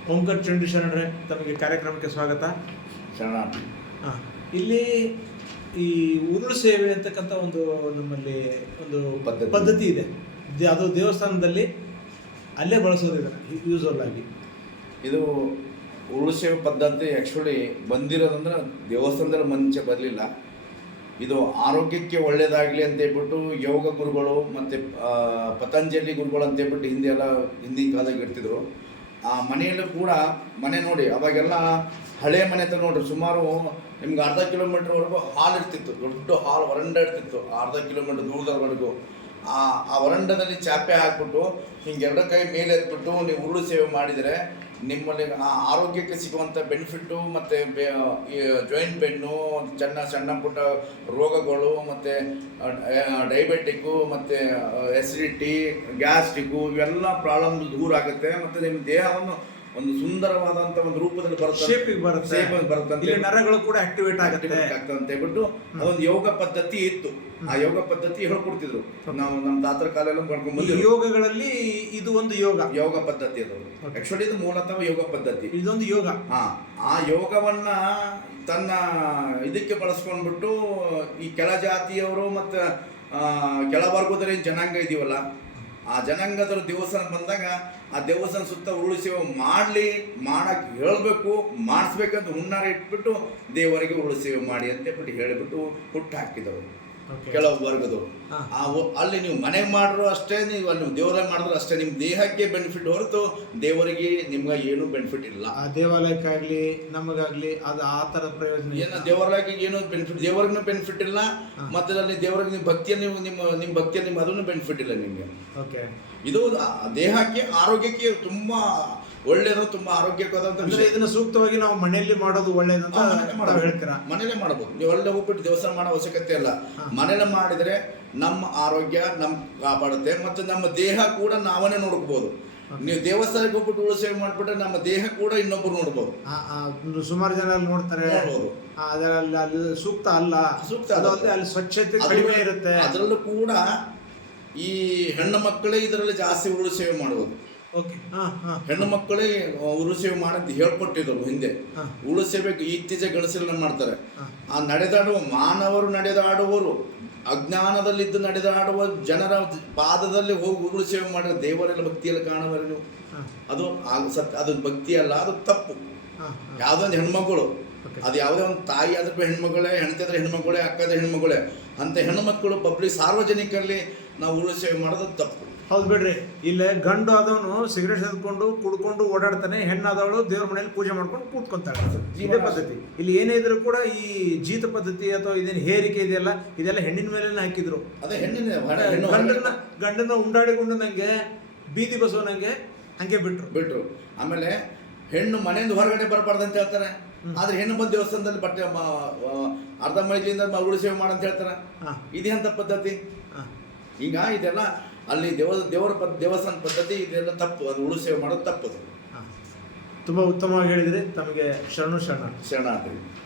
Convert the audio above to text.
ಓಂಕಾರ ಚಂಡಿ ಶರಣರೇ, ತಮಗೆ ಕಾರ್ಯಕ್ರಮಕ್ಕೆ ಸ್ವಾಗತ. ಶರಣಾರ್ಥಿ. ಇಲ್ಲಿ ಈ ಉರುಳು ಸೇವೆ ಅಂತಕ್ಕಂಥ ಒಂದು ನಮ್ಮಲ್ಲಿ ಒಂದು ಪದ್ಧತಿ ಇದೆ. ಅದು ದೇವಸ್ಥಾನದಲ್ಲಿ ಅಲ್ಲೇ ಬಳಸೋದು ಇದನ್ನು ಯೂಸ್ವಲ್ ಆಗಿ. ಇದು ಉರುಳು ಸೇವೆ ಪದ್ಧತಿ ಆ್ಯಕ್ಚುಲಿ ಬಂದಿರೋದಂದ್ರೆ ದೇವಸ್ಥಾನದಲ್ಲಿ ಮುಂಚೆ ಬರಲಿಲ್ಲ. ಇದು ಆರೋಗ್ಯಕ್ಕೆ ಒಳ್ಳೆಯದಾಗಲಿ ಅಂತ ಹೇಳ್ಬಿಟ್ಟು ಯೋಗ ಗುರುಗಳು ಮತ್ತು ಪತಂಜಲಿ ಗುರುಗಳು ಅಂತ ಹೇಳ್ಬಿಟ್ಟು ಹಿಂದಿನ ಕಾಲದಾಗ ಇರ್ತಿದ್ರು. ಆ ಮನೆಯಲ್ಲೂ ಕೂಡ ಮನೆ ನೋಡಿ, ಅವಾಗೆಲ್ಲ ಹಳೆ ಮನೆ ಅಂತ ನೋಡ್ರಿ, ಸುಮಾರು ನಿಮ್ಗೆ ಅರ್ಧ ಕಿಲೋಮೀಟ್ರ್ವರೆಗೂ ಹಾಲ್ ಇರ್ತಿತ್ತು, ದೊಡ್ಡ ಹಾಲ್ ವರಂಡ ಇರ್ತಿತ್ತು, ಅರ್ಧ ಕಿಲೋಮೀಟ್ರ್ ದೂರದವರೆಗೂ. ಆ ವರಂಡದಲ್ಲಿ ಚಾಪೆ ಹಾಕ್ಬಿಟ್ಟು ಹಿಂಗೆ ಎರಡು ಕೈ ಮೇಲೆ ಎತ್ಬಿಟ್ಟು ನೀವು ಉರುಳು ಸೇವೆ ಮಾಡಿದರೆ ನಿಮ್ಮಲ್ಲಿ ಆ ಆರೋಗ್ಯಕ್ಕೆ ಸಿಗುವಂಥ ಬೆನಿಫಿಟ್ಟು ಮತ್ತು ಈ ಜಾಯಿಂಟ್ ಪೇನ್ನು, ಸಣ್ಣ ಪುಟ್ಟ ರೋಗಗಳು ಮತ್ತು ಡಯಾಬಿಟಿಕ್ಕು ಮತ್ತು ಎಸಿಡಿಟಿ, ಗ್ಯಾಸ್ಟ್ರಿಕ್ಕು ಇವೆಲ್ಲ ಪ್ರಾಬ್ಲಮ್ ದೂರ ಆಗುತ್ತೆ. ಮತ್ತು ನಿಮ್ಮ ದೇಹವನ್ನು ಒಂದು ಸುಂದರವಾದಂಥ ಒಂದು ರೂಪದಲ್ಲಿ ಬರುತ್ತೆ, ನರಗಳು ಕೂಡ ಆಕ್ಟಿವೇಟ್ ಆಗ್ತದೆ ಅಂತ ಹೇಳ್ಬಿಟ್ಟು ಅದೊಂದು ಯೋಗ ಪದ್ಧತಿ ಇತ್ತು. ಆ ಯೋಗ ಪದ್ಧತಿ ಹೇಳ್ಕೊಡ್ತಿದ್ರು. ನಾವು ನಮ್ಮ ತಾತರ ಕಾಲ ಎಲ್ಲ ಮಾಡ್ಕೊಂಡ್ಬಂದು ಯೋಗಗಳಲ್ಲಿ ಇದು ಒಂದು ಯೋಗ ಪದ್ಧತಿ ಅದು. ಆಕ್ಚುಲಿ ಇದು ಮೂಲತಃ ಯೋಗ ಪದ್ಧತಿ, ಇದೊಂದು ಯೋಗ. ಆ ಯೋಗವನ್ನ ತನ್ನ ಇದಕ್ಕೆ ಬಳಸ್ಕೊಂಡ್ಬಿಟ್ಟು ಈ ಕೆಳ ಜಾತಿಯವರು ಮತ್ತು ಕೆಳವರ್ಗದಲ್ಲಿ ಜನಾಂಗ ಇದೀವಲ್ಲ, ಆ ಜನಾಂಗದ ದೇವಸ್ಥಾನ ಬಂದಾಗ ಆ ದೇವಸ್ಥಾನ ಸುತ್ತ ಉರುಳು ಸೇವೆ ಮಾಡಕ್ಕೆ ಹೇಳಬೇಕು, ಮಾಡಿಸ್ಬೇಕಂತ ಹುನ್ನಾರ ಇಟ್ಬಿಟ್ಟು ದೇವರಿಗೆ ಉರುಳು ಸೇವೆ ಮಾಡಿ ಅಂತ ಹೇಳ್ಬಿಟ್ಟು ಹೇಳಿಬಿಟ್ಟು ಹುಟ್ಟು ಹಾಕಿದವರು ಕೆಲವು ವರ್ಗದವರು. ಅಲ್ಲಿ ನೀವು ಮನೆಗೆ ಮಾಡಿದ್ರು ಅಷ್ಟೇ, ನೀವು ಅಲ್ಲಿ ದೇವರಾಗ ಮಾಡಿದ್ರು ಅಷ್ಟೇ, ನಿಮ್ಮ ದೇಹಕ್ಕೆ ಬೆನಿಫಿಟ್ ಹೊರತು ದೇವರಿಗೆ ನಿಮ್ಗೆ ಏನೂ ಬೆನಿಫಿಟ್ ಇಲ್ಲ. ದೇವಾಲಯಕ್ಕಾಗ್ಲಿ ನಮಗಾಗ್ಲಿ ಅದು ಆ ಥರ ಪ್ರಯೋಜನ ಏನು, ದೇವರಾಗಿ ಏನು ಬೆನಿಫಿಟ್, ದೇವರಿಗೂ ಬೆನಿಫಿಟ್ ಇಲ್ಲ. ಮತ್ತೆ ಅಲ್ಲಿ ದೇವರಿಗೆ ನಿಮ್ಮ ಭಕ್ತಿಯಲ್ಲಿ ನಿಮ್ಮ ಭಕ್ತಿಯಲ್ಲಿ ಅದನ್ನು ಬೆನಿಫಿಟ್ ಇಲ್ಲ ನಿಮಗೆ. ಓಕೆ, ಇದು ದೇಹಕ್ಕೆ ಆರೋಗ್ಯಕ್ಕೆ ತುಂಬಾ ಒಳ್ಳೆಯದು, ತುಂಬಾ ಆರೋಗ್ಯವಾದಂತ ವಿಷಯ. ಇದನ್ನ ಸೂಕ್ತವಾಗಿ ನಾವು ಮನೆಯಲ್ಲಿ ಮಾಡೋದು ಒಳ್ಳೆಯದಂತ ಹೇಳ್ತೀರಾ? ಮನೇಲೆ ಮಾಡಬಹುದು, ನೀವು ಅಲ್ಲೇ ಹೋಗ್ಬಿಟ್ಟು ದೇವಸ್ಥಾನ ಮಾಡೋ ಅವಶ್ಯಕತೆ ಇಲ್ಲ. ಮನೇಲೆ ಮಾಡಿದ್ರೆ ನಮ್ಮ ಆರೋಗ್ಯ ಕಾಪಾಡುತ್ತೆ ಮತ್ತು ನಮ್ಮ ದೇಹ ಕೂಡ ನಾವನ್ನೇ ನೋಡ್ಕೋಬಹುದು. ನೀವು ದೇವಸ್ಥಾನಕ್ಕೆ ಹೋಗ್ಬಿಟ್ಟು ಉರುಳು ಸೇವೆ ಮಾಡ್ಬಿಟ್ರೆ ನಮ್ಮ ದೇಹ ಕೂಡ ಇನ್ನೊಬ್ರು ನೋಡ್ಬೋದು. ಸುಮಾರು ಜನ ನೋಡ್ತಾರೆ, ಅದರಲ್ಲಿ ಅಲ್ಲಿ ಸೂಕ್ತ ಅಲ್ಲ, ಅಲ್ಲಿ ಸ್ವಚ್ಛತೆ ಕಡಿಮೆ ಇರುತ್ತೆ. ಅದರಲ್ಲೂ ಕೂಡ ಈ ಹೆಣ್ಣು ಮಕ್ಕಳೇ ಇದರಲ್ಲಿ ಜಾಸ್ತಿ ಉರುಳು ಸೇವೆ ಮಾಡುವುದು. ಹೆಣ್ಣು ಮಕ್ಕಳೇ ಉರುಳು ಸೇವೆ ಮಾಡಂತ ಹೇಳ್ಕೊಟ್ಟಿದ್ರು ಹಿಂದೆ. ಉರುಳು ಸೇವೆ ಇತ್ತೀಚೆಗೆ ಗಣಸರನ್ನ ಮಾಡ್ತಾರೆ. ಆ ಮಾನವರು ನಡೆದಾಡುವರು, ಅಜ್ಞಾನದಲ್ಲಿದ್ದು ನಡೆದಾಡುವ ಜನರ ಪಾದದಲ್ಲಿ ಹೋಗಿ ಉರುಳು ಸೇವೆ ಮಾಡಿದ್ರೆ ದೇವರೆಲ್ಲ ಭಕ್ತಿಯಲ್ಲಿ ಕಾಣುವರು ನೀವು. ಅದು ಭಕ್ತಿ ಅಲ್ಲ, ಅದು ತಪ್ಪು. ಯಾವುದೊಂದು ಹೆಣ್ಮಗಳು, ಅದು ಯಾವುದೇ ಒಂದು ತಾಯಿ ಆದ್ರೆ ಹೆಣ್ಮಗಳೇ, ಹೆಣ್ತಿದ್ರೆ ಹೆಣ್ಮಗಳೇ, ಅಕ್ಕದ ಹೆಣ್ಮಗಳೇ, ಅಂತ ಹೆಣ್ಮಕ್ಳು ಪಬ್ಲಿಕ್ ಸಾರ್ವಜನಿಕರಲ್ಲಿ ನಾವು ಉರುಳು ಸೇವೆ ಮಾಡೋದು ತಪ್ಪು. ಹೌದು ಬಿಡ್ರಿ. ಇಲ್ಲೇ ಗಂಡು ಆದವನು ಸಿಗರೇಟ್ ಸೇದ್ಕೊಂಡು ಕುಡ್ಕೊಂಡು ಓಡಾಡ್ತಾನೆ, ಹೆಣ್ಣಾದವಳು ದೇವ್ರ ಮನೆಯಲ್ಲಿ ಪೂಜೆ ಮಾಡ್ಕೊಂಡು ಕೂತ್ಕೊಂತಾಳೆ. ಇದೇ ಪದ್ಧತಿ. ಇಲ್ಲಿ ಏನೇ ಇದ್ರು ಕೂಡ ಈ ಜೀತ ಪದ್ಧತಿ ಅಥವಾ ಇದೇನು ಹೇರಿಕೆ ಇದೆಯಲ್ಲ, ಇದೆಲ್ಲ ಹೆಣ್ಣಿನ ಮೇಲೆ ಹಾಕಿದ್ರು. ಅದೇ ಹೆಣ್ಣಿನ ಗಂಡನ್ನ ಉಂಡಾಡಿಕೊಂಡು ನಂಗೆ ಬೀದಿ ಬಸವನಂಗೆ ಹಂಗೆ ಬಿಟ್ರು. ಆಮೇಲೆ ಹೆಣ್ಣು ಮನೆಯಿಂದ ಹೊರಗಡೆ ಬರಬಾರ್ದು ಅಂತ ಹೇಳ್ತಾರೆ. ಆದ್ರೆ ಹೆಣ್ಣು ಬಂದು ದೇವಸ್ಥಾನದಲ್ಲಿ ಬಟ್ಟೆ ಅರ್ಧ ಮೈಲಿಂದ ಉರುಳು ಸೇವೆ ಮಾಡಂತ ಹೇಳ್ತಾರೆ. ಇದೇಂತ ಪದ್ಧತಿ? ಈಗ ಇದೆಲ್ಲ ಅಲ್ಲಿ ದೇವಸ್ಥಾನ ಪದ್ಧತಿ, ಇದೆಲ್ಲ ತಪ್ಪು. ಅದು ಉರುಳು ಸೇವೆ ಮಾಡೋದು ತಪ್ಪದು. ತುಂಬಾ ಉತ್ತಮವಾಗಿ ಹೇಳಿದ್ರಿ. ತಮಗೆ ಶರಣಾರ್ಥಿ.